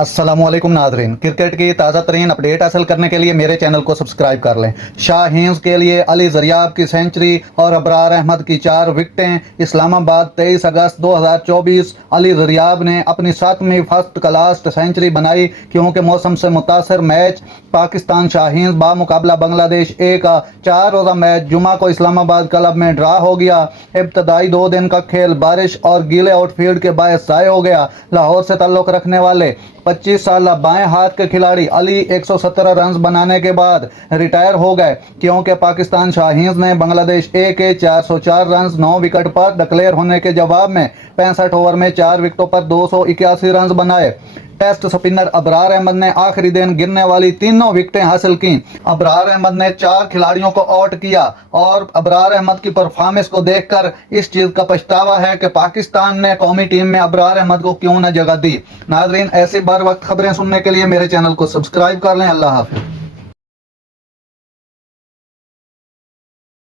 अस्सलामुअलैकुम नाज़रीन, क्रिकेट की ताज़ा तरीन अपडेट हासिल करने के लिए मेरे चैनल को सब्सक्राइब कर लें। शाहीन्स के लिए अली ज़रियाब की सेंचुरी और अबरार अहमद की 4 विकेटें। इस्लामाबाद 23 अगस्त 2024। अली ज़रियाब ने अपनी 7वीं फर्स्ट क्लास सेंचुरी बनाई क्योंकि मौसम से मुतासर मैच पाकिस्तान शाहीन्स बामुकाबला बांग्लादेश ए का 4 रोज़ा मैच जुमा को इस्लामाबाद क्लब में ड्रा हो गया। इब्तदाई 2 दिन का खेल बारिश और गीले आउटफील्ड के बायस ज़ाय हो गया। लाहौर से ताल्लुक़ रखने वाले 25 साल बाएं हाथ के खिलाड़ी अली 117 रन बनाने के बाद रिटायर हो गए क्योंकि पाकिस्तान शाहीन्स ने बांग्लादेश ए के 404 रन 9 विकेट पर डिक्लेयर होने के जवाब में 65 ओवर में 4 विकेटों पर 281 रन बनाए। टेस्ट स्पिनर अबरार अहमद ने आखिरी दिन गिरने वाली तीनों विकेटें हासिल की। अबरार अहमद ने 4 खिलाड़ियों को आउट किया और अबरार अहमद की परफॉर्मेंस को देखकर इस चीज़ का पछतावा है कि पाकिस्तान ने कौमी टीम में अबरार अहमद को क्यों न जगह दी। नाजरीन, ऐसी बार वक्त खबरें सुनने के लिए मेरे चैनल को सब्सक्राइब कर लें। अल्लाह हाफिज़।